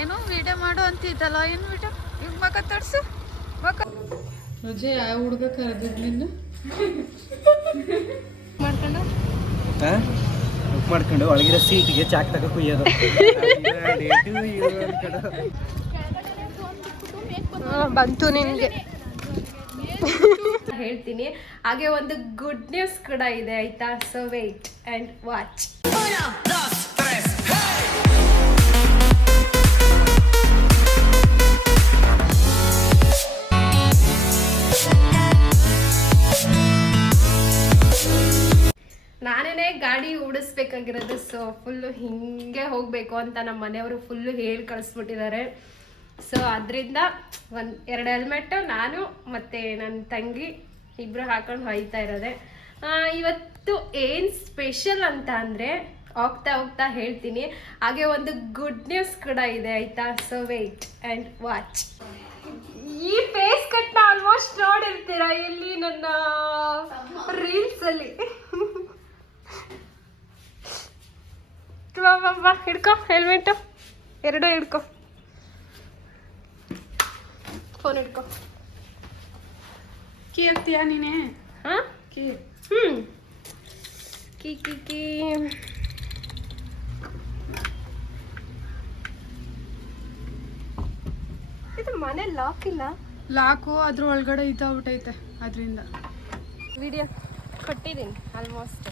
ಏನೋ ವಿಡಿಯೋ ಮಾಡು ಅಂತಿದ್ದಲ್ಲ, ಏನು ವಿಡಿಯೋ? ಈಗ ಮಗ ತೋರಿಸು ಮಗ. ರಜೆ ಯಾವ ಹುಡುಗ ಕರೆದಿದ್ದು ನಿನ್ನ ಮಾಡ್ಕೊಂಡು ಒಳಗಿರೋ ಸೀಟಿಗೆ ಚಾಕ್ ತಗ ಕುಯ್ಯೋದು. ಬಂತು ನಿನ್ಗೆ ಹೇಳ್ತೀನಿ. ಹಾಗೆ ಒಂದು ಗುಡ್ ನ್ಯೂಸ್ ಕೂಡ ಇದೆ ಆಯ್ತಾ. So wait and watch. ನಾನೇನೆ ಗಾಡಿ ಓಡಿಸ್ಬೇಕಾಗಿರೋದು. ಸೊ ಫುಲ್ಲು ಹಿಂಗೆ ಹೋಗಬೇಕು ಅಂತ ನಮ್ಮ ಮನೆಯವರು ಫುಲ್ಲು ಹೇಳಿ ಕಳಿಸ್ಬಿಟ್ಟಿದ್ದಾರೆ. ಸೊ ಅದರಿಂದ ಎರಡು ಹೆಲ್ಮೆಟ್ಟು ನಾನು ಮತ್ತು ನನ್ನ ತಂಗಿ ಇಬ್ಬರು ಹಾಕೊಂಡು ಹೋಯ್ತಾ ಇರೋದೆ. ಇವತ್ತು ಏನು ಸ್ಪೆಷಲ್ ಅಂತ ಅಂದರೆ ಹೋಗ್ತಾ ಹೋಗ್ತಾ ಹೇಳ್ತೀನಿ. ಹಾಗೆ ಒಂದು ಗುಡ್ ನ್ಯೂಸ್ ಕೂಡ ಇದೆ ಆಯಿತಾ. So wait and watch. ಈ ಫೇಸ್ ಕಟ್ನ ಆಲ್ಮೋಸ್ಟ್ ನೋಡಿರ್ತೀರ ಇಲ್ಲಿ ನನ್ನ ರೀಲ್ಸಲ್ಲಿ. ಬಾ ಹಿಡ್ಕೊ ಹೆಲ್ಮೆಟ್ಟು, ಎರಡೂ ಹಿಡ್ಕೊ. ಫೋನ್ ಹಿಡ್ಕೊ. ಕೀ ಹಾಕ್ತೀಯಾ ನೀನೇ? ಹಾಂ ಕೀ. ಕೀ ಇದು ಮನೆ ಲಾಕ್ ಇಲ್ಲ. ಲಾಕು ಅದ್ರ ಒಳಗಡೆ ಇದಾಗ್ಬಿಟ್ಟೈತೆ, ಅದರಿಂದ ವಿಡಿಯೋ ಕೊಟ್ಟಿದ್ದೀನಿ ಆಲ್ಮೋಸ್ಟ್.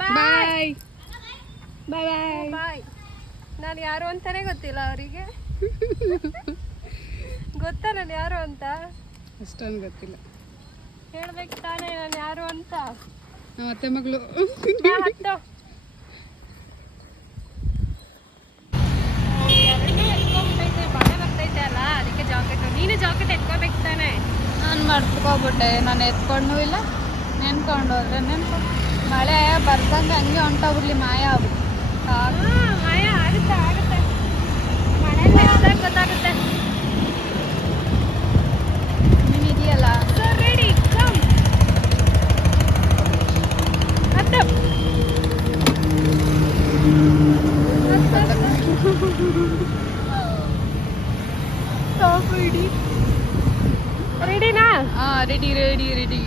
ಬಾಯ್ ಬಾಯ್ ಬಾಯ್ ಬಾಯ್. ನಾನು ಯಾರು ಅಂತಾನೆ ಗೊತ್ತಿಲ್ಲ ಅವರಿಗೆ. ಗೊತ್ತಾ ನಾನು ಯಾರು ಅಂತ? ಅಷ್ಟೊಂದು ಗೊತ್ತಿಲ್ಲ. ಹೇಳ್ಬೇಕು ತಾನೇ ನಾನು ಯಾರು ಅಂತ. ನಮ್ಮ ಅತ್ತೆ ಮಗಳು. ಹತ್ತು ಮಳೆ ಬರ್ತೈತೆ ಅಲ್ಲ, ಅದಕ್ಕೆ ಜಾಕೆಟ್. ನೀನು ಜಾಕೆಟ್ ಎತ್ಕೋಬೇಕು ತಾನೆ. ನಾನು ಮರ್ತ್ಕೊಬಿಟ್ಟೆ. ನಾನು ಎತ್ಕೊಂಡು ಇಲ್ಲ, ನೆನ್ಕೊಂಡು ಹೋದ್ರೆ ಮಳೆ ಬರ್ದಂಗೆ ಹಂಗೆ ಹೊಂಟೋಗ್ಬಿಡ್ಲಿ, ಮಾಯ ಆಗ್ಬಿಟ್ಟು. ಮಾಯ ಆಗುತ್ತೆ ಮಳೆಯಲ್ಲೇ ಹೋದಾಗ ಗೊತ್ತಾಗುತ್ತೆ. ನೀನಿದೆಯಲ್ಲ. So ready, come. ಹತ್ತು. ರೆಡಿನಾ? ಹಾಂ ready ready ready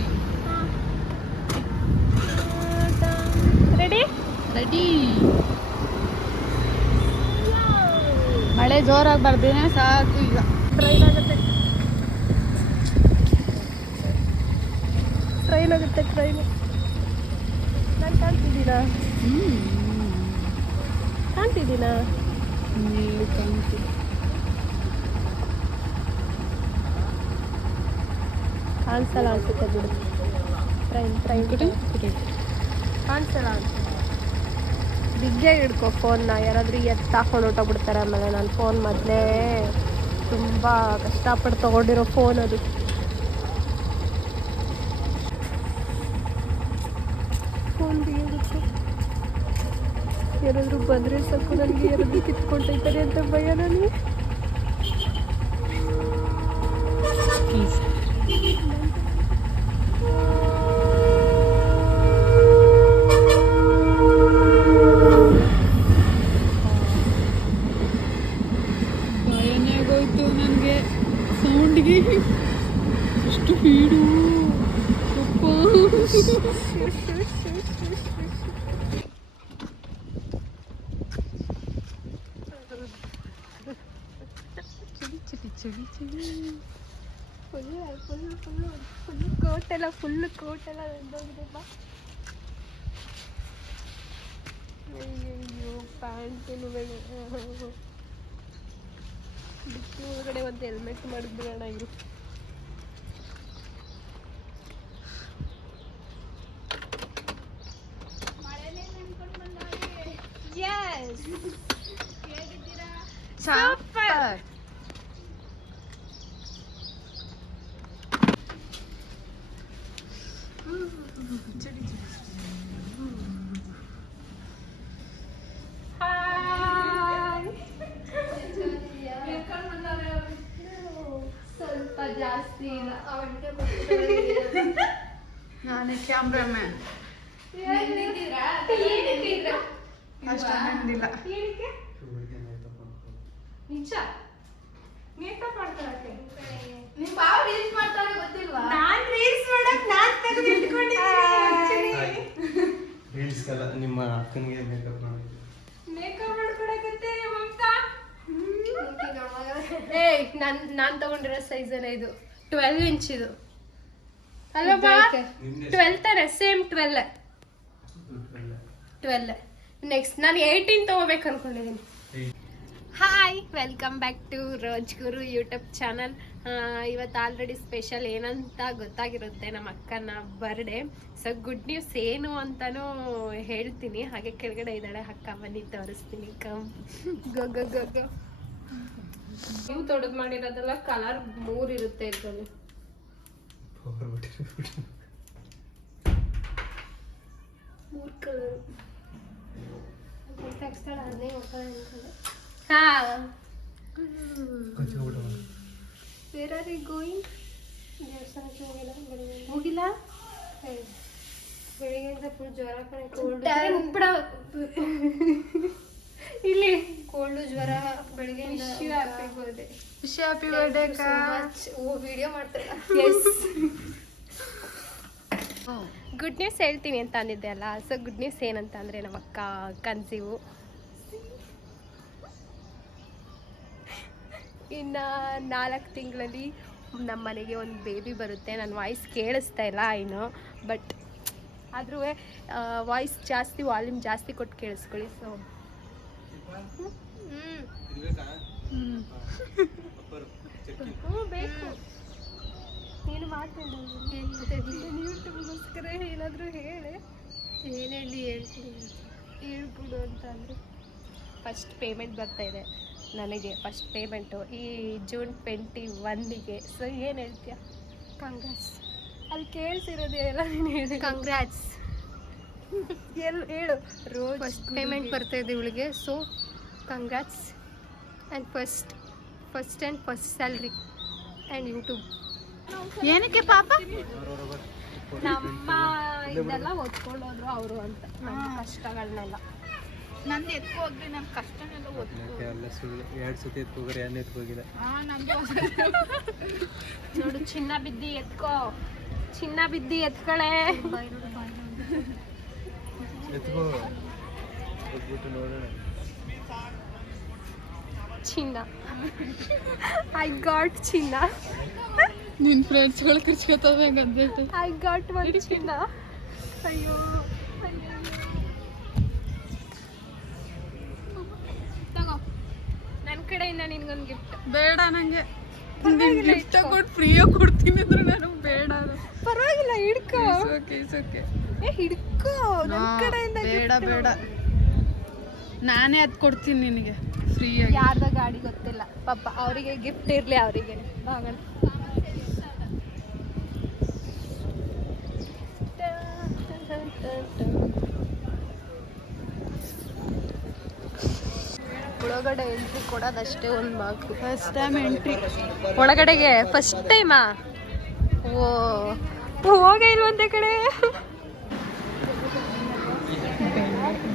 ready ready. ಮಳೆ ಜೋರಾಗಿ ಬರ್ದೇನೆ ಸಾಕು ಈಗ. ಟ್ರೈನ್ ಆಗುತ್ತೆ ಟ್ರೈನ್. ನಾನು ಕಾಣ್ತಿದ್ದೀನಾ? ಕಾಣ್ತಿದ್ದೀನಾ? ಕಾಣಿಸಲ್ಲ ಅನ್ಸುತ್ತೆ ಬಿಡು. ಟ್ರೈನ್ ಕಾಣಿಸಲ್ಲ ಅನ್ಸುತ್ತೆ. ಬಿಗ್ಗೆ ಹಿಡ್ಕೊ ಫೋನ್ನ. ಯಾರಾದ್ರೂ ಎತ್ತಾಕೊಂಡು ಹೊಟ್ಟೋಗ್ಬಿಡ್ತಾರೆ. ಆಮೇಲೆ ನನ್ನ ಫೋನ್ ಮೊದಲೇ ತುಂಬ ಕಷ್ಟಪಟ್ಟು ತೊಗೊಂಡಿರೋ ಫೋನ್ ಅದು. ಫೋನ್ ಬಿಗುತ್ತೆ. ಯಾರಾದರೂ ಬಂದರೆ ಸಾಕು ನನಗೆ, ಯಾರಾದರೂ ಕಿತ್ಕೊಳ್ತೈತಾರೆ ಅಂತ ಭಯ ನನಗೆ. ಭಯನೇಗೋಯ್ತು ನನಗೆ ಸೌಂಡ್ಗೆ. ಎಷ್ಟು ಸ್ಪೀಡು ಅಪ್ಪ. ಚಳಿ ಫುಲ್ಲು ಕೋಟೆಲ್ಲ ಎಂದೋಗಿದೆಪ್ಪ. ಅಯ್ಯೋ ಪ್ಯಾಂಟು ಡಿಕ್ಕಿ ಒಳಗಡೆ ಒಂದು ಹೆಲ್ಮೆಟ್ ಮಾಡಿದ್ಬಿಡೋಣ ಇರು. ಸೂಪರ್. ಸ್ವಲ್ಪ ಜಾಸ್ತಿ ಇಲ್ಲ. ನಾನೇ ಕ್ಯಾಮ್ರಾಮ್ಯಾನ್. ಅಷ್ಟೊಂದಿಲ್ಲ. ನಿಜ ಮೇಕಪ್ ಮಾಡ್ಕೊಳಕ್ಕೆ ನಿಮ್ ಬಾವ ರೀಲ್ಸ್ ಮಾಡ್ತಾರೆ ಗೊತ್ತಿಲ್ವಾ? ನಾನ್ ರೀಲ್ಸ್ ಮಾಡಕ್ ನಾನ್ ತೆಗೆದು ಇಟ್ಕೊಂಡಿದ್ದೀನಿ ರೀಲ್ಸ್ ಕಲ್ಲ ನಿಮ್ಮ ಅಕ್ಕನಿಗೆ ಮೇಕಪ್ ಮಾಡಿ ಮೇಕಪ್ ಮಾಡ್ಕೊಳಕತ್ತೆ ಮಮತಾ. ಏಯ್ ನಾನ್ ತಗೊಂಡಿರೋ ಸೈಜ್ ಇದು 12 ಇಂಚ್ ಇದು ಅಲ್ಲಪ್ಪ 12 ತಾನೆ ಸೇಮ್ 12 ನೆಕ್ಸ್ಟ್ ನಾನು 18 ತಗೋಬೇಕು ಅನ್ಕೊಂಡಿದ್ದೀನಿ. Hi welcome back to Roj Guru YouTube channel. ಇವತ್ತು ಆಲ್ರೆಡಿ ಸ್ಪೆಷಲ್ ಏನಂತ ಗೊತ್ತಾಗಿರುತ್ತೆ, ನಮ್ಮ ಅಕ್ಕನ ಬರ್ಡೇ. ಸೊ ಗುಡ್ ನ್ಯೂಸ್ ಏನು ಅಂತಲೂ ಹೇಳ್ತೀನಿ. ಹಾಗೆ ಕೆಳಗಡೆ ಇದ್ದಾಳೆ ಅಕ್ಕ, ಬನ್ನಿ ತೋರಿಸ್ತೀನಿ. ಕಮ್ ಗೋ ಗೋ ಗೋ ಗೋ. ನೀವು ತೊಡೆದು ಮಾಡಿರೋದೆಲ್ಲ ಕಲರ್ 3 ಇರುತ್ತೆ ಇದರಲ್ಲಿ. 3 colour. Where are you going? ಹೋಗಿಲ್ಲ ಬೆಳಿಗ್ಗೆಯಿಂದ ಫುಲ್ ಜ್ವರ ಇಲ್ಲಿ ಕೋಲ್ಡ್ ಜ್ವರ ಬೆಳಿಗ್ಗೆಯಿಂದ. ಹ್ಯಾಪಿ ಬರ್ಡೇ ಅಕ್ಕ. ವಿಡಿಯೋ ಮಾಡ್ತಾರೆ. ಗುಡ್ ನ್ಯೂಸ್ ಹೇಳ್ತೀನಿ ಅಂತ ಅಂದಿದ್ದೆ ಅಲ್ಲ. ಸೊ ಗುಡ್ ನ್ಯೂಸ್ ಏನಂತ ಅಂದರೆ ನಮ್ಮ ಅಕ್ಕ ಕನ್ಸೀವು. ಇನ್ನು 4 ತಿಂಗಳಲ್ಲಿ ನಮ್ಮ ಮನೆಗೆ ಒಂದು ಬೇಬಿ ಬರುತ್ತೆ. ನನ್ನ ವಾಯ್ಸ್ ಕೇಳಿಸ್ತಾ ಇಲ್ಲ ಇನ್ನು, ಬಟ್ ಆದ್ರೂ ವಾಯ್ಸ್ ಜಾಸ್ತಿ ವಾಲ್ಯೂಮ್ ಜಾಸ್ತಿ ಕೊಟ್ಟು ಕೇಳಿಸ್ಕೊಳ್ಳಿ. ಸೊ ಬೇಕು ನೀನು ಮಾತಾಡೋದು ಯೂಟ್ಯೂಬ್ಗೋಸ್ಕರ ಏನಾದರೂ ಹೇಳಿ. ಏನೇಳಿ ಹೇಳ್ಕೊಡು ಅಂತ ಅಂದರೆ ಫಸ್ಟ್ ಪೇಮೆಂಟ್ ಬರ್ತಾಯಿದೆ ನನಗೆ. ಫಸ್ಟ್ ಪೇಮೆಂಟು ಈ ಜೂನ್ 21ಗೆ. ಸೊ ಏನು ಹೇಳ್ತೀಯ? ಕಂಗ್ರಾಟ್ಸ್. ಅಲ್ಲಿ ಕೇಳಿಸಿರೋದು ಎಲ್ಲ ನೀನು ಹೇಳಿ. ಕಂಗ್ರಾಟ್ಸ್ ಎಲ್ಲಿ ಹೇಳು. ರೋಜ್ ಫಸ್ಟ್ ಪೇಮೆಂಟ್ ಬರ್ತಾಯಿದೆ ಇವಳಿಗೆ. So congrats and first salary and YouTube. ಏನಕ್ಕೆ ಪಾಪ? ನಮ್ಮ ಇದೆಲ್ಲ ಓದ್ಕೊಳ್ಳೋದ್ರು ಅವರು ಅಂತ, ನಮ್ಮ ಕಷ್ಟಗಳನ್ನೆಲ್ಲ. ನಂದು ಎತ್ಕೊ ಹೋಗ್ರಿ, ನನ್ನ ಕಷ್ಟನೆಲ್ಲ ಓದ್ಕೊ. 2 ಸತಿ ಎತ್ಕೋಗ್ರೆ ಏನು ಎತ್ಕೋಗಿಲ್ಲ. ನೋಡು ಚಿನ್ನ ಬಿದ್ದಿ ಎತ್ಕೋ, ಚಿನ್ನ ಬಿದ್ದಿ ಎತ್ಕಳೆ. ಎತ್ಕೋ ಎತ್ಬಿಟ್ಟು ನೋಡೋಣ. ಚಿನ್ನ ಐ ಗಾಟ್ ಚಿನ್ನ. ನಿನ್ನ ಫ್ರೆಂಡ್ಸ್ಗಳು ಕಿರ್ಚ್ಕೊತವೆ ಗದ್ದೈತೆ. ಐ ಗಾಟ್ ಒಂದು ಚಿನ್ನ. ಅಯ್ಯೋ ತಗೋ, ನನ್ನ ಕಡೆಯಿಂದ ನಿನ್ಗೊಂದು ಗಿಫ್ಟ್. ಬೇಡ ನಂಗೆ. ಗಿಫ್ಟ್ ತಗೊಂಡು ಫ್ರೀಯಾಗಿ ಕೊಡ್ತೀನಿ ಅಂದ್ರೆ ನನಗೆ ಬೇಡ. ಪರವಾಗಿಲ್ಲ ಹಿಡ್ಕೋ. ಓಕೆ ಹಿಡ್ಕೋ, ನನ್ನ ಕಡೆಯಿಂದ. ಬೇಡ ಬೇಡ, ನಾನೇ ಅದು ಕೊಡ್ತೀನಿ ನಿನಗೆ ಫ್ರೀಯಾಗಿ. ಯಾರ್ದ ಗಾಡಿ ಗೊತ್ತಿಲ್ಲ ಪಾಪ, ಅವರಿಗೆ ಗಿಫ್ಟ್ ಇರಲಿ ಅವರಿಗೆ. ಹೋಗೋಣ. ಒಳಗಡೆ ಎಂಟ್ರಿ ಕೊಡೋದಷ್ಟೇ ಒಂದು ಮಾರ್ಕ್. ಫಸ್ಟ್ ಟೈಮ್ ಎಂಟ್ರಿ ಒಳಗಡೆಗೆ ಫಸ್ಟ್ ಟೈಮಾ? ಓ ಹೋಗೇ ಇಲ್ವಂತೆ ಕಡೆ.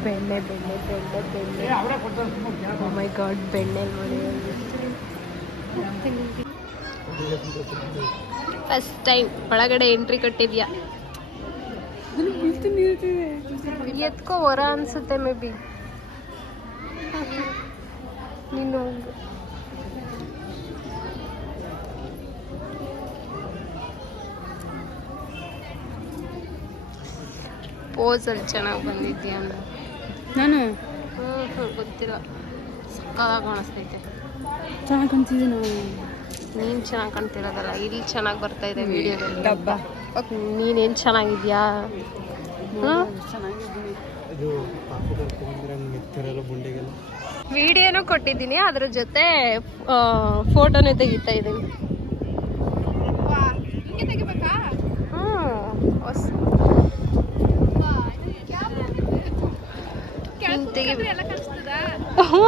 ಬೆಣ್ಣೆ ಬೆಣ್ಣೆ ಬೆಣ್ಣೆ ಬೆಣ್ಣೆ. ಓ ಮೈ ಗಾಡ್, ಬೆಣ್ಣೆ ನೋಡಿ. ಫಸ್ಟ್ ಟೈಮ್ ಒಳಗಡೆ ಎಂಟ್ರಿ ಕೊಟ್ಟಿದ್ಯಾ? ಎತ್ಕೋ ಹೊರ ಅನ್ಸುತ್ತೆ ಮೇ ಬಿ. ನೀನು ಪೋಸಲ್ಲಿ ಚೆನ್ನಾಗಿ ಬಂದಿದ್ಯಾ? ನಾನು ಗೊತ್ತಿಲ್ಲ, ಸಕ್ಕತ್ತಾಗಿ ಕಾಣಿಸ್ತೈತೆ. ಚೆನ್ನಾಗಿ ಕಾಣ್ತಿದ್ದೀನಿ. ನೀನು ಚೆನ್ನಾಗಿ ಕಾಣ್ತಿರೋದಲ್ಲ, ಇಲ್ಲಿ ಚೆನ್ನಾಗಿ ಬರ್ತಾ ಇದೆ ವಿಡಿಯೋದಲ್ಲಿ. ಡಬ್ಬ ನೀನೇನು ಚೆನ್ನಾಗಿದ್ಯಾ? ಚೆನ್ನಾಗಿದ್ದೀನಿ. ಇದು ಪಾಪು ಕರ್ಕೊಂಡ್ರೆ ಮಿಕ್ತರಲ್ಲ ಬುಂಡಿಗೆಲ್ಲ. ವಿಡಿಯೋನೂ ಕೊಟ್ಟಿದ್ದೀನಿ, ಅದ್ರ ಜೊತೆ ಫೋಟೋನೇ ತೆಗಿತಾ ಇದ್ದೀನಿ. ಹ್ಞೂ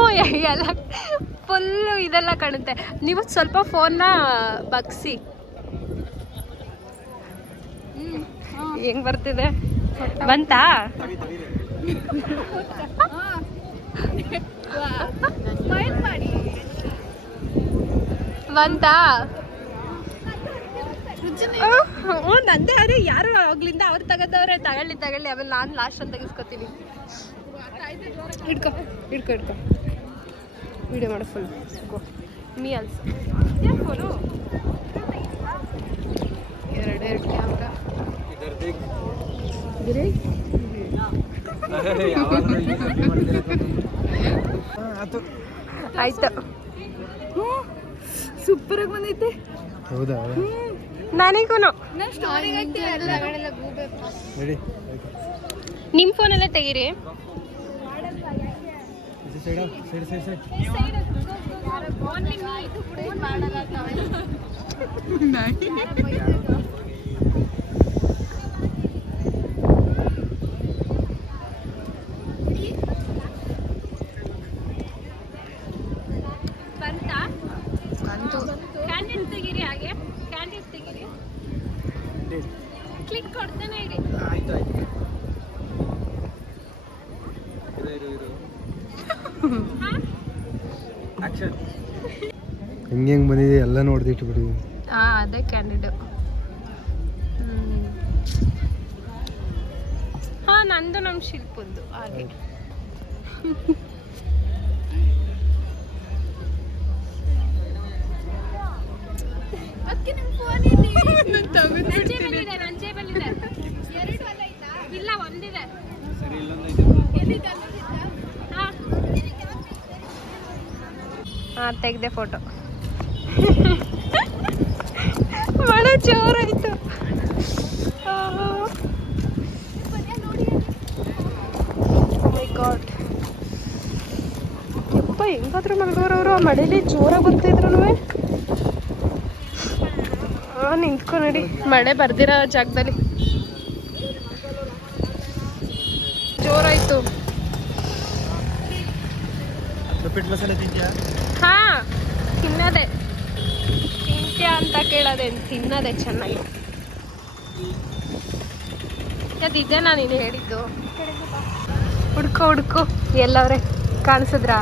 ಎಲ್ಲ ಫುಲ್ಲು ಇದೆಲ್ಲ ಕಾಣುತ್ತೆ. ನೀವು ಸ್ವಲ್ಪ ಫೋನ್ನ ಬಗ್ಸಿ. ಹೆಂಗ್ ಬರ್ತಿದೆ? ಬಂತಾ? ಬಂತಾ ನಂದೇ ಅದೇ ಯಾರು ಆಗ್ಲಿಂದ ಅವ್ರು ತಗದವ್ರೆ ತಗೊಳ್ಳಿ ಆಮೇಲೆ ನಾನು ಲಾಸ್ಟಲ್ಲಿ ತೆಗಿಸ್ಕೊತೀನಿ. ಹಿಡ್ಕೊ ವಿಡಿಯೋ ಮಾಡು ಫುಲ್ ಮೀ ಆಲ್ಸೋ ಫೋನು ಎರಡು ಕ್ಯಾಮ್ರಾ ಆಯ್ತು. ಸೂಪರ್ ಆಗಿ ಬಂದೈತೆ. ಹೌದಾ? ನನಗೂ ನಿಮ್ಮ ಫೋನಲ್ಲೇ ತೆಗೀರಿ. ಕ್ಯಾಂಡಿಲ್ ತೆಗೀರಿ, ಹಾಗೆ ಕ್ಯಾಂಡಿಲ್ ತೆಗೀರಿ. ಕ್ಲಿಕ್ ಕೊಡ್ತಾನೆ ಇರಿ. ಆಯ್ತು ಹೆಂಗೆ ಬಂದಿದೆ ಎಲ್ಲ ನೋಡ್ದಿಟ್ಟು ಬಿಡಿ. ಅದೇ ಕ್ಯಾಂಡಿಡ್. ನಂದು ನಮ್ಮ ಶಿಲ್ಪದ್ದು ಹಾಗೆ. ಇಲ್ಲ ಒಂದಿದೆ. ತೆಗ್ದೆ ಫೋಟೋ. ಮಳೆ ಜೋರಾಯ್ತು. ಗಾಡ್ ಯಪ್ಪ, ಹೆಂಗಾದ್ರೂ ಮಲ್ಗೋರವರು. ಆ ಮಳೇಲಿ ಜೋರಾಗಿ ಬರ್ತಿದ್ರು. ನಿಂತ್ಕೊ ನೋಡಿ, ಮಳೆ ಬರ್ದಿರೋ ಜಾಗದಲ್ಲಿ ಜೋರಾಯ್ತು. ಹಾ, ತಿನ್ನದೆ. ತಿಂತ್ಯಾ ಅಂತ ಕೇಳೋದೆ, ತಿನ್ನದೆ ಚೆನ್ನಾಗಿ. ಅದಿದೆ ನಾನು ನೀನು ಹೇಳಿದ್ದು. ಹುಡ್ಕೋ ಎಲ್ಲವ್ರೆ ಕಾಣಿಸಿದ್ರಾ?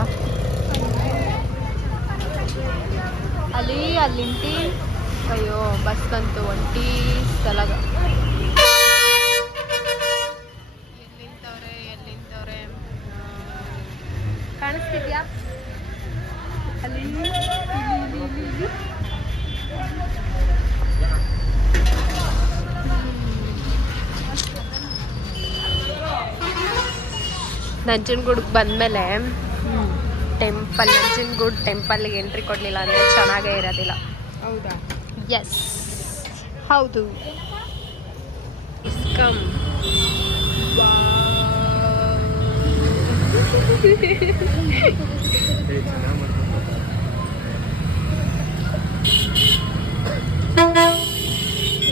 ಅಲ್ಲಿಂಟಿ. ಅಯ್ಯೋ, ಬಸ್ ಬಂತು ಒಂಟಿ ಸ್ಥಳಗ. ಎಲ್ಲಿಂತವ್ರೆ ಕಾಣಿಸ್ತಿದ್ಯಾ? ಅಲ್ಲಿ ನಂಜನಗೂಡಿಗೆ ಬಂದಮೇಲೆ ನಂಜನಗೂಡು ಟೆಂಪಲ್ಗೆ ಎಂಟ್ರಿ ಕೊಡಲಿಲ್ಲ ಅಂದರೆ ಚೆನ್ನಾಗೇ ಇರೋದಿಲ್ಲ. ಹೌದಾ? ಎಸ್, ಹೌದು. ಇಸ್ಕಮ್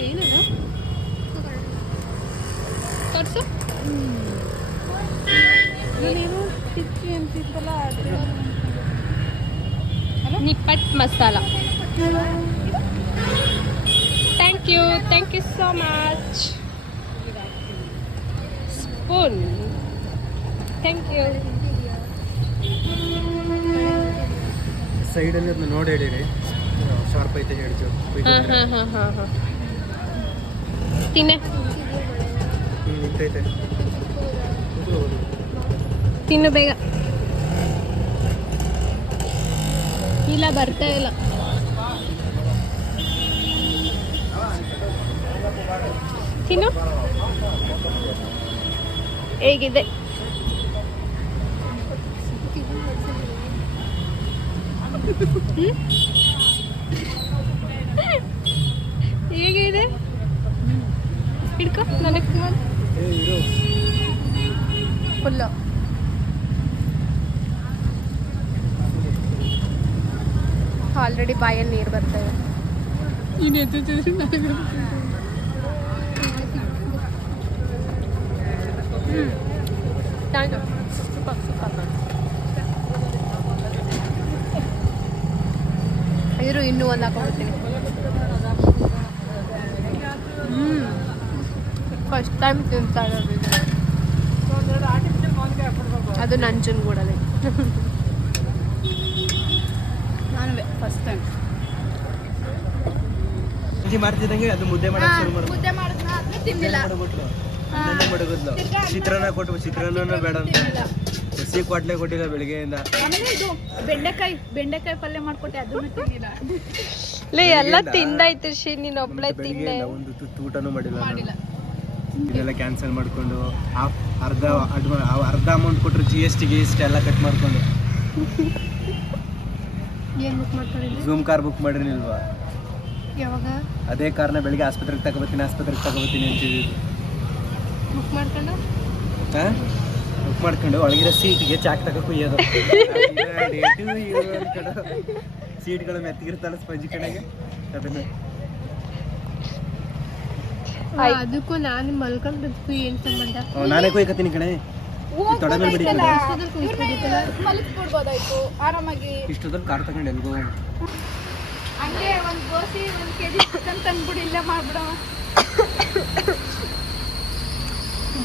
ಏನಲ್ಲ ತೋರ್ಸು. ನಾನೇನು ಟಿಕ್ಕಿ ಅಂತಿತ್ತಲ್ಲ, nippattu masala. Thank you so much. Spoon. Thank you. ಸೈಡಲ್ಲಿ ಅದನ್ನ ನೋಡಿ ಹೇಳಿರಿ, ಶಾರ್ಪ್ ಐತೆ ಹೇಳ್ತೀವಿ. ಹಾಂ ತಿನ್ನೆ. ನಿಂತೈತೆ, ತಿನ್ನು ಬೇಗ. ಇಲ್ಲ, ಬರ್ತಾ ಇಲ್ಲ. ತಿನ್ನು. ಹೇಗಿದೆ? ಹೇಗಿದೆ? ಹಿಡ್ಕೊ, ನನಗೆ ಫುಲ್ಲು. ಆಲ್ರೆಡಿ ಬಾಯಲ್ಲಿ ನೀರು ಬರ್ತವೆ. Thank you. ಸೂಪರ್. ಇರು, ಇನ್ನೂ ಒಂದು ಹಾಕೊಂಡ್ಬಿಡ್ತೀನಿ. ಫಸ್ಟ್ ಟೈಮ್ ತಿಂತಾ ಇರೋದು ಇದು. ಅದು ನಂಜನಗೂಡಲ್ಲಿ. ನಾನು ಫಸ್ಟ್ ಟೈಮ್. ಅಜ್ಜಿ ಮಾಡ್ತಿದ್ದಂಗೆ ಅದು ಮುದ್ದೆ ಮಾಡಕ್ ಶುರು ಮಾಡ್ಬಿಟ್ಲು. ಮುದ್ದೆ ಮಾಡಿದ್ನ ಅದನ್ನ ತಿಂದಿಲ್ಲ. ಅನ್ನ ಮಡಗಿದ್ಲು. ಚಿತ್ರಾನ್ನ ಕೊಟ್ಟು ಚಿತ್ರಾನ್ನ ಬೇಡ ಅಂತ ಹಸಿ ಕೊಟ್ಲೆ ಕೊಟ್ಟಿಲ್ಲ ಬೆಳಿಗ್ಗೆಯಿಂದ. ಆಮೇಲೆ ಇದು ಬೆಂಡೆಕಾಯಿ ಪಲ್ಯ ಮಾಡ್ಕೊಟ್ಟೆ ಅದನ್ನು ತಿಂದಿಲ್ಲ. ಎಲ್ಲ ತಿಂದಾಯ್ತು ಶ್ರೀ, ನೀನ್ ಒಬ್ಳೆ ತಿಂದೆ. ಒಂದು ತುತ್ತು ಊಟನೂ ಮಾಡಿಲ್ಲ. ಇದೆಲ್ಲ ಕ್ಯಾನ್ಸಲ್ ಮಾಡ್ಕೊಂಡು ಅರ್ಧ ಅಮೌಂಟ್ ಕೊಟ್ಟರು GST ಎಲ್ಲ ಕಟ್ ಮಾಡ್ಕೊಂಡು ಏನ್ ಬುಕ್ ಮಾಡ್ಕೊಂಡಿದ್ದೆ? ಝೂಮ್ ಕಾರ್ ಬುಕ್ ಮಾಡಿರ್ಲಿಲ್ವಾ? ಯಾವಾಗ ಅದೇ ಕಾರ್ನ ಬೆಳಿಗ್ಗೆ ಆಸ್ಪತ್ರೆಗೆ ತಗೋಬತ್ತೀನಿ ಅಂತಿದ್ವಿ. ಬುಕ್ ಮಾಡ್ಕೊಂಡು ಬುಕ್ ಮಾಡ್ಕೊಂಡು ಒಳಗಿರೋ ಸೀಟ್ಗೆ ಚಾಕ್ ತಗೋ ಕುಯ್ಯೋದು. ಸೀಟ್ಗಳು ಮೆತ್ತಗಿರ್ತಾರ ಸ್ಪಂಜಿ ಕಡೆಗೆ ಅದನ್ನ. ಅದಕ್ಕೂ ನಾನು ಮಲ್ಕೊಂಡ್ಬಿಟ್ಟು ಏನ್ ಸಂಬಂಧ? ನಾನೇ ಕುಯ್ಕತ್ತೀನಿ ಕಣೆ. ತೊಡೆ ಮೇಲೆ ಬಿಡಿಕೊಂಡು ಮಲಗಿಸ್ಬಿಡ್ಬೋದಾಯ್ತು ಆರಾಮಾಗಿ. ಇಷ್ಟೊತ್ತಲ್ಲಿ ಕಾರ್ ತಗೊಂಡು ಎಲ್ಗೋ ಹಂಗೆ ಒಂದು ಗೋಸಿ 1 kg ಚಿಕನ್ ತಂದ್ಬಿಟ್ಟು ಇಲ್ಲೇ ಮಾಡ್ಬಿಡೋ.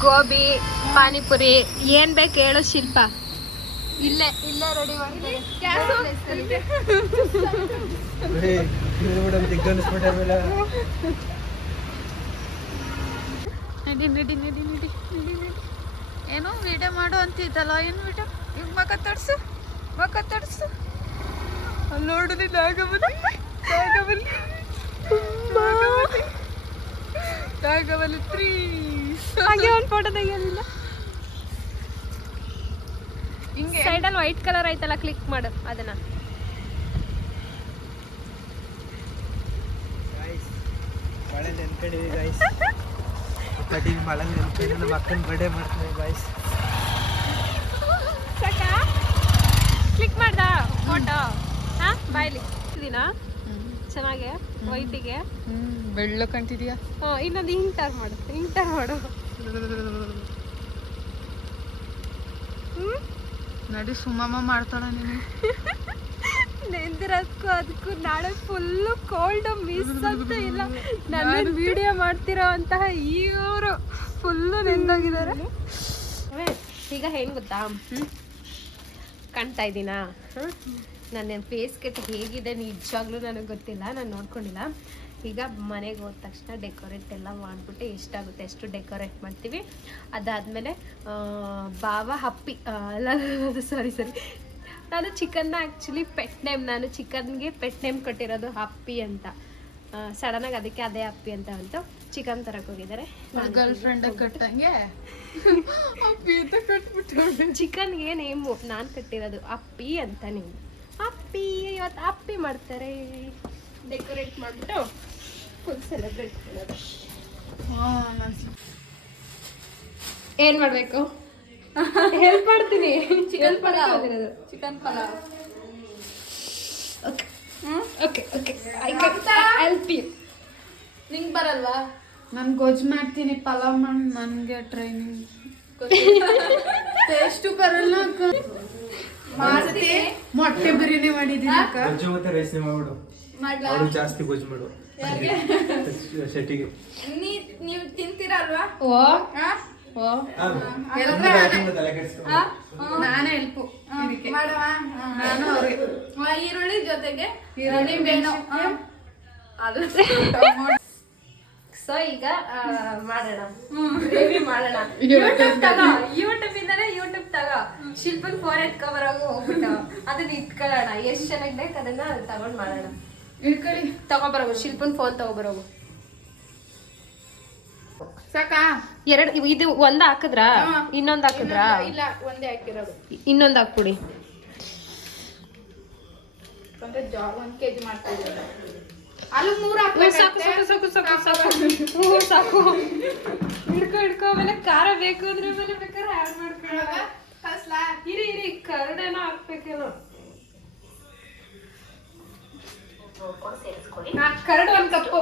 ಗೋಬಿ, ಪಾನಿಪುರಿ ಏನ್ ಬೇಕು ಹೇಳು ಶಿಲ್ಪ, ಇಲ್ಲೇ ರೆಡಿ ಮಾಡ್ತಾರೆ. ನಡಿ ಏನೋ ವಿಡಿಯೋ ಮಾಡು ಅಂತಿದ್ದಲ್ಲ, ಏನು ವಿಡಿಯೋ? ಈಗ ಮಕ್ಕ ತೋರಿಸು ಅಲ್ಲಿ ನೋಡು. ನೀನು ನಾಗವಲ್ಲಿ 3 ಹಾಗೆ ಒಂದು ಫೋಟೋ ತೆಗಿಯೋದಿಲ್ಲ. ಹಿಂಗೆ ಸೈಡಲ್ಲಿ ವೈಟ್ ಕಲರ್ ಐತಲ್ಲ, ಕ್ಲಿಕ್ ಮಾಡು ಅದನ್ನ. ಮಳೆ ನೆನ್ಕೊಂಡಿವಿ ಗಾಯ್ಸ್. ಕಟಿಂಗ್ ಮಳೆ ನೆನ್ಕೊಂಡು ನಮ್ಮ ಅಕ್ಕನ ಬರ್ಡೇ ಮಾಡ್ತೀವಿ ಗಾಯ್ಸ್. ಸಾಕಾ? ಕ್ಲಿಕ್ ಮಾಡ್ದ ಫೋಟೋ? ಹಾ ಬಾಯ್ಲಿ ಇದೀನಾ ಚೆನ್ನಾಗೆ ವೈಟಿಗೆ ಬೆಳ್ಳು ಕಾಣ್ತಿದ್ಯಾ? ಇನ್ನೊಂದು ಹಿಂಗ್ ಟರ್ ಮಾಡು. ನಡಿ ಸುಮ್ಮಮ್ಮ ಮಾಡ್ತಾಳ ನೀನು. ನೆಂದಿರೋದಕ್ಕೂ ಅದಕ್ಕೂ ನಾಳೆ ಫುಲ್ಲು ಕೋಲ್ಡ್ ಮಿಸ್ ಅಂತ ಇಲ್ಲ. ನನ್ನ ವಿಡಿಯೋ ಮಾಡ್ತಿರೋ ಅಂತಹ ಇವರು ಫುಲ್ಲು ನೆಂದೋಗಿದ್ದಾರೆ. ಈಗ ಏನು ಗೊತ್ತಾ, ಕಾಣ್ತಾ ಇದ್ದೀನಾ? ನನ್ನ ಫೇಸ್ ಕಟ್ ಹೇಗಿದೆ ನಿಜವಾಗ್ಲೂ ನನಗೆ ಗೊತ್ತಿಲ್ಲ, ನಾನು ನೋಡ್ಕೊಂಡಿಲ್ಲ. ಈಗ ಮನೆಗೆ ಹೋದ ತಕ್ಷಣ ಡೆಕೋರೇಟ್ ಎಲ್ಲ ಮಾಡಿಬಿಟ್ಟು ಎಷ್ಟು ಡೆಕೋರೇಟ್ ಮಾಡ್ತೀವಿ. ಅದಾದಮೇಲೆ ಬಾವ ಹಪ್ಪಿ ಸಾರಿ ನಾನು ಚಿಕನ್ನ ಆ್ಯಕ್ಚುಲಿ ಪೆಟ್ ನೇಮ್, ನಾನು ಚಿಕನ್ಗೆ ಪೆಟ್ ನೇಮ್ ಕೊಟ್ಟಿರೋದು ಹಪ್ಪಿ ಅಂತ. ಸಡನ್ನಾಗಿ ಅದಕ್ಕೆ ಅದೇ ಹಪ್ಪಿ ಅಂತ ಅಂತು ಚಿಕನ್ ತರಕ್ಕೆ ಹೋಗಿದ್ದಾರೆ. ಗರ್ಲ್ ಫ್ರೆಂಡ್ ಕಟ್ಟಂಗೆ ಚಿಕನ್ಗೆ ನೇಮು ನಾನು ಕಟ್ಟಿರೋದು ಅಪ್ಪಿ ಅಂತ. ನೀವು ಅಪ್ಪಿ ಇವತ್ತು ಅಪ್ಪಿ ಮಾಡ್ತಾರೆ, ಡೆಕೋರೇಟ್ ಮಾಡಿಬಿಟ್ಟು ಫುಲ್ ಸೆಲೆಬ್ರೇಟ್ ಮಾಡೋದು. ಏನು ಮಾಡಬೇಕು? ಹೆಲ್ಪ್ ಮಾಡ್ತೀನಿ. Chicken pulao. Okay help you. ನಿಂಗೆ ಬರಲ್ವಾ? ನಾನು ಗೊಜ್ಜು ಮಾಡ್ತೀನಿ, ಪಲಾವ್ ಮಾಡಿ ನನಗೆ ಟ್ರೈನಿಂಗ್. ಟೇಸ್ಟು ಬರಲ್ಲ. ಮಾಡ್ತೀನಿ. ಮೊಟ್ಟೆ ಬಿರಿಯಾನಿ ಮಾಡಿದ್ದೀನಿ ಅಕ್ಕ. ಗೊಜ್ಜು ಮತ್ತೆ ರೈಸ್ ಮಾಡ್ಬಿಡು. ಅವರು ಜಾಸ್ತಿ ಗೊಜ್ಜು ಮಾಡು ಶೆಟ್ಟಿಗೆ. ನೀವು ತಿಂತೀರಲ್ವಾ? ನಾನೇ ಹೆಲ್ಪು ಮಾಡವ. ನಾನು ಅವ್ರಿಗೆ ಈರುಳ್ಳಿ ಜೊತೆಗೆ ನಿಂಬೆಹಣ್ಣು ಅದು. ಸೊ ಈಗ ಮಾಡೋಣ, ಗ್ರೇವಿ ಮಾಡೋಣ. ಯೂಟ್ಯೂಬ್ ತಗೋ ಶಿಲ್ಪನ್ ಫೋನ್ ಎತ್ಕೊಬರೋಗು ಹೋಗ್ಬಿಟ್ಟು ಅದನ್ನ ಇಟ್ಕೊಳ್ಳೋಣ. ಎಷ್ಟು ಚೆನ್ನಾಗಿ ಬೇಕು ಅದನ್ನ ತಗೊಂಡ್ ಮಾಡೋಣ. ತಗೊಬರೋಗು ಶಿಲ್ಪನ್ ಫೋನ್ ತಗೊಬರೋಗು. ಸಾಕಾ? ಎರಡು ಇದು ಒಂದ್ ಹಾಕಿದ್ರ ಇನ್ನೊಂದ್ ಹಾಕಿದ್ರ? ಇಲ್ಲ, ಒಂದೇ ಹಾಕಿರೋದು. ಇನ್ನೊಂದ್ ಹಾಕ್ಬಿಡಿ. 1 kg ಮಾಡ್ತಾ ಇದ್ದಾರೆ. ಅಲ್ಲಿ 3 ಹಾಕ್ಬೇಕು. ಸಾಕು ಹಿಡ್ಕೊ. ಆಮೇಲೆ ಖಾರ ಬೇಕು ಅಂದ್ರೆ ಮೇಲೆ ಬೇಕಾದ್ರೆ ಆ್ಯಡ್ ಮಾಡ್ಕೊಳ್ಳೋಣ. ಇರಿ ಕರಡೇನ ಹಾಕ್ಬೇಕೇನೋ. ಕರಡು 1 ಕಪ್ಪು.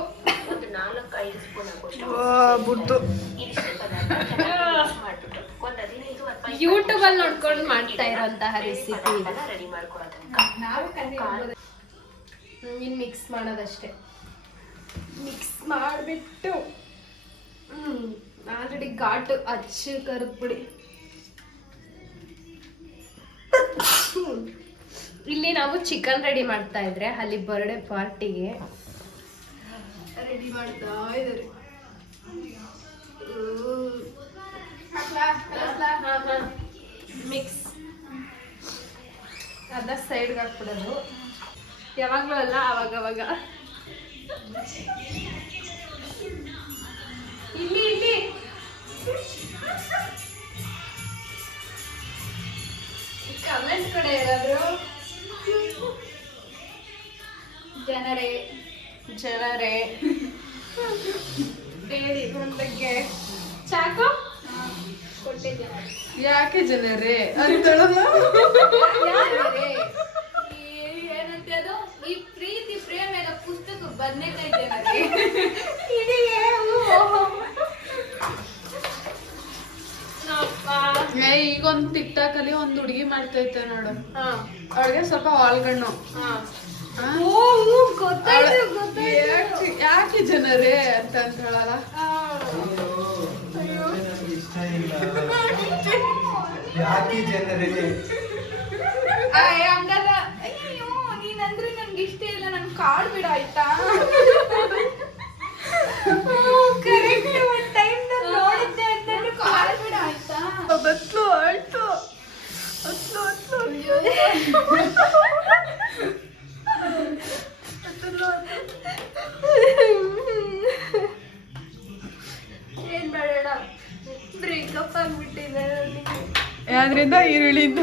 ಯೂಟ್ಯೂಬ್ ಅಲ್ಲಿ ನೋಡ್ಕೊಂಡು ಮಾಡ್ತಾ ಇರೋಂತಹ ರೆಸಿಪಿ. ಇನ್ನು ಮಿಕ್ಸ್ ಮಾಡೋದಷ್ಟೇ. ಮಿಕ್ಸ್ ಮಾಡಿಬಿಟ್ಟು ಆಲ್ರೆಡಿ ಘಾಟು ಅಚ್ಚು ಕರಿದ್ಬಿಡಿ. ಇಲ್ಲಿ ನಾವು ಚಿಕನ್ ರೆಡಿ ಮಾಡ್ತಾ ಇದ್ರೆ ಅಲ್ಲಿ ಬರ್ಡೇ ಪಾರ್ಟಿಗೆ ರೆಡಿ ಮಾಡ್ತಾ ಇದ್ದಾರೆ. ಮಿಕ್ಸ್ ಅದ ಸೈಡ್ಗೆ ಹಾಕ್ಬಿಡೋದು. ಯಾವಾಗಲೂ ಅಲ್ಲ, ಅವಾಗ ಇಲ್ಲಿ ಕಮೆಂಟ್ ಕಡೆ ಯಾರಾದ್ರು ಜನರೇ ಹೇಳಿ ನನ್ನ ಬಗ್ಗೆ. ಚಾಕು ಕೊಟ್ಟಿದ್ದೆ. ಯಾಕೆ ಜನರೇ ಅಂತಳಲ್ಲ ಏನಂತೆ ಅದು? ಈ ಪ್ರೀತಿ ಪ್ರೇಮದ ಪುಸ್ತಕ ಬದನೆಕಾಯಿ ಜನರೇ. ಈಗೊಂದು ಟಿಕ್ಟಾಕ್ ಅಲ್ಲಿ ಒಂದ್ ಹುಡುಗಿ ಮಾಡ್ತೈತೆ ನೋಡು, ಅವಳಿಗೆ ಸ್ವಲ್ಪ ಹಾಲ್ಗಣ್ಣು. ಯಾಕೆ ಜನರೇ ಅಂತ ಹೇಳಲ್ಲ. ಇಷ್ಟ ಇಲ್ಲ ಯಾಕೆ ಜನರೇ ಹಂಗಲ್ಲ, ಅಯ್ಯೋ ನೀನಂದ್ರೆ ನನ್ಗೆ ಇಷ್ಟ ಇಲ್ಲ, ನನ್ ಕಾಡ್ ಬಿಡ ಆಯ್ತಾ. ಕರೆಕ್ಟ್ ಒಂದ್ ಟೈಮ್ ನೋಡಿದ್ದೆ ಅಂತಂದ್ರೆ ಕಾಡ್ ಬಿಡ ಆಯ್ತಾ. ಬತ್ಲು ಆಯ್ತು ಏನ್ ಬೇಡ, ಬ್ರೇಕಪ್ ಆಗ್ಬಿಟ್ಟಿದೆ ಯಾವ್ದ್ರಿಂದ? ಈರುಳ್ಳಿಯಿಂದ.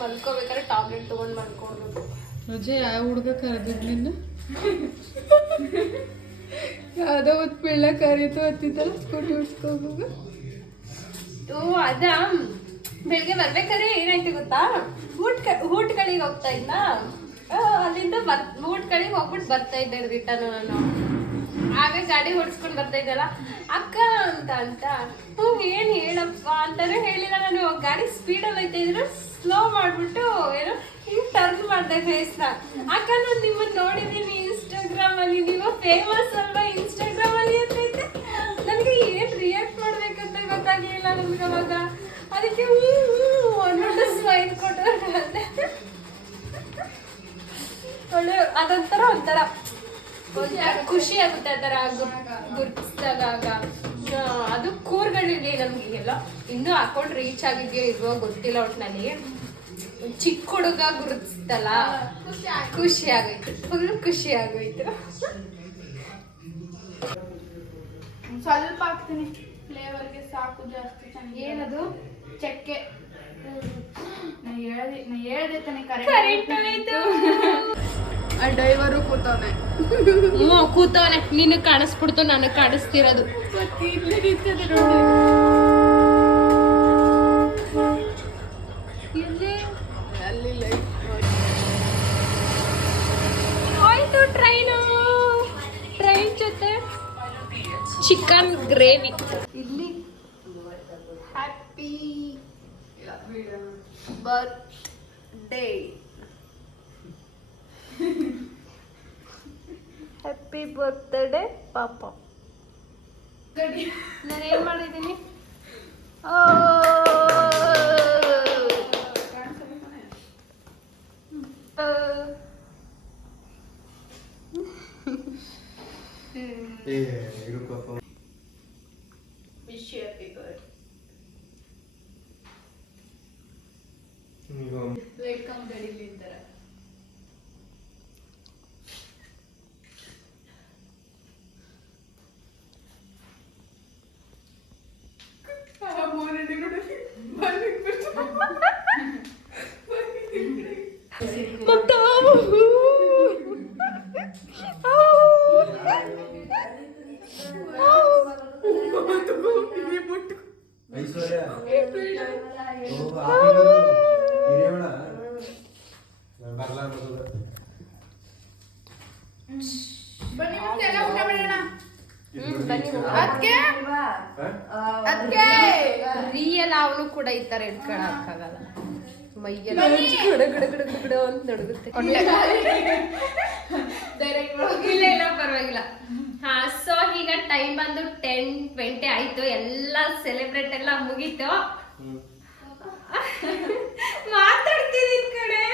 ಮಲ್ಕೋಬೇಕಾದ್ರೆ ಟಾಬ್ಲೆಟ್ ತಗೊಂಡ್ ಮಲ್ಕೋಬೇಕು. ರಜೆ ಯಾವ ಹುಡುಗ ಕರೆದಿದ್ ನಿನ್ನ? ಯಾವ್ದೋ ಒಂದು ಪಿಳ್ಳ ಕರೀತು ಹತ್ತಿತ್ತಲ್ಲ, ಸ್ಕೂಟಿ ಉಡ್ಸ್ಕೋಬೇಕು. ಅದ ಬೆಳಿಗ್ಗೆ ಬರ್ಬೇಕಾದ್ರೆ ಏನಾಯ್ತು ಗೊತ್ತಾ, ಊಟಗಳಿಗೆ ಹೋಗ್ತಾ ಇದ್ದ, ಅಲ್ಲಿಂದ ಊಟಗಳಿಗೆ ಹೋಗ್ಬಿಟ್ಟು ಬರ್ತಾ ಇದ್ದೆ ರಿಟರ್ನ್. ನಾನು ಆಗ ಗಾಡಿ ಹೊಡ್ಸ್ಕೊಂಡ್ ಬರ್ತಾ ಇದ್ದಲ್ಲ, ಅಕ್ಕ ಅಂತ ಏನ್ ಹೇಳಪ್ಪ ಅಂತಾನೆ ಹೇಳಿಲ್ಲ. ನಾನು ಗಾಡಿ ಸ್ಪೀಡಲ್ಲಿ ಹೋಯ್ತಾ ಇದ್ರು, ಸ್ಲೋ ಮಾಡ್ಬಿಟ್ಟು ಏನೋ ಹಿಂಗ್ ಟರ್ನ್ ಮಾಡ್ದೆ ಫೇಸ್ನ. ಅಕ್ಕ ನಾನು ನಿಮ್ಮನ್ನ ನೋಡಿದೀನಿ ಇನ್ಸ್ಟಾಗ್ರಾಮ್ ಅಲ್ಲಿ, ನೀವು ಫೇಮಸ್ ಅಲ್ವಾ ಇನ್ಸ್ಟಾಗ್ರಾಮ್ ಅಲ್ಲಿ ಅಂತೈತೆ. ನನಗೆ ಏನ್ ರಿಯಾಕ್ಟ್ ಮಾಡ್ಬೇಕಂತ ಗೊತ್ತಾಗ್ಲಿಲ್ಲ ನನ್ಗೆ ಅವಾಗ. ಅದಕ್ಕೆ ಅಂದ್ಬಿಟ್ಟು ಸ್ಮೈಲ್ ಕೊಟ್ಟೆ. ಒಳ್ಳೆ ಒಂಥರ ಖುಷಿ ಆಗುತ್ತೆ ಆ ಥರ ಗುರ್ತಿಸಿದಾಗ. ಅದು ಕೂರ್ಗಳಿದೆ ನಮ್ಗೆಲ್ಲ, ಇನ್ನೂ ಅಕೌಂಟ್ ರೀಚ್ ಆಗಿದೆಯೋ ಇಲ್ವೋ ಗೊತ್ತಿಲ್ಲ. ಒಟ್ಟಿನಲ್ಲಿ ಚಿಕ್ಕ ಹುಡುಗ ಗುರುತಿಸ್ತಲ್ಲ, ಖುಷಿ ಆಗೋಯ್ತು, ಫುಲ್ ಖುಷಿ ಆಗೋಯ್ತು. ಸ್ವಲ್ಪ ಹಾಕ್ತೀನಿ ಫ್ಲೇವರ್ಗೆ, ಸಾಕು ಜಾಸ್ತಿ ಚೆನ್ನಾಗಿ. ಏನದು? ಚಕ್ಕೆ. ನಾ ಹೇಳ್ದೆ ತಾನೆ ಕರೆಂಟ್ ಆಯ್ತು. ಆ ಡ್ರೈವರು ಕೂತವನೆ. ಕೂತವನೆ, ನೀನು ಕಾಣಿಸ್ಬಿಡ್ತು, ನನಗೆ ಕಾಣಿಸ್ತಿರೋದು. ಅಲ್ಲಿ ಆಯ್ತು ಟ್ರೈನ್ ಜೊತೆ ಚಿಕನ್ ಗ್ರೇವಿ. ಇಲ್ಲಿ ಹ್ಯಾಪಿ ಬರ್ತ್ಡೇ, ಹ್ಯಾಪಿ ಬರ್ತ್ಡೇ ಪಾಪ. ನಾನು ಏನ್ ಮಾಡಿದ್ದೀನಿ? Wish you happy birthday. Welcome ಗಡಿಲಿ ಅಂತಾರೆ. ರಿಯಲ್ ಅವನು ಕೂಡ ಈ ತರ ಇಟ್ಕೊಳಕ್ಕಾಗಲ್ಲ, ಮೈಯೆಲ್ಲ ಗಿಡ ಅಂತ ನಡುಗುತ್ತೆ. ಇಲ್ಲ ಪರವಾಗಿಲ್ಲ. ಹಾ, ಸೊ ಈಗ ಟೈಮ್ ಬಂದು 10:20 ಆಯ್ತು. ಎಲ್ಲ ಸೆಲೆಬ್ರೇಟ್ ಎಲ್ಲ ಮುಗೀತು. ಮಾತಾಡ್ತಿದ್ದೀನಿ ಕಡೆ.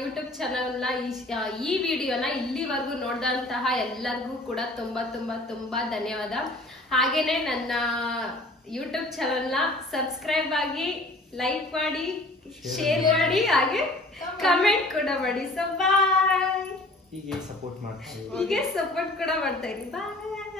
ಯೂಟ್ಯೂಬ್ ಚಾನಲ್ನ ಈ ವಿಡಿಯೋನ ಇಲ್ಲಿವರೆಗೂ ನೋಡಿದಂತಹ ಎಲ್ಲರಿಗೂ ಕೂಡ ತುಂಬ ತುಂಬ ತುಂಬ ಧನ್ಯವಾದ. ಹಾಗೇನೆ ನನ್ನ ಯೂಟ್ಯೂಬ್ ಚಾನಲ್ನ ಸಬ್ಸ್ಕ್ರೈಬ್ ಆಗಿ, ಲೈಕ್ ಮಾಡಿ, ಶೇರ್ ಮಾಡಿ, ಹಾಗೆ ಕಮೆಂಟ್ ಕೂಡ ಮಾಡಿ. So bye. ಹೀಗೆ ಸಪೋರ್ಟ್ ಮಾಡ್ತೀವಿ. ಹೀಗೆ ಸಪೋರ್ಟ್ ಕೂಡ ಮಾಡ್ತಾ ಇರಿ. ಬಾಯ್.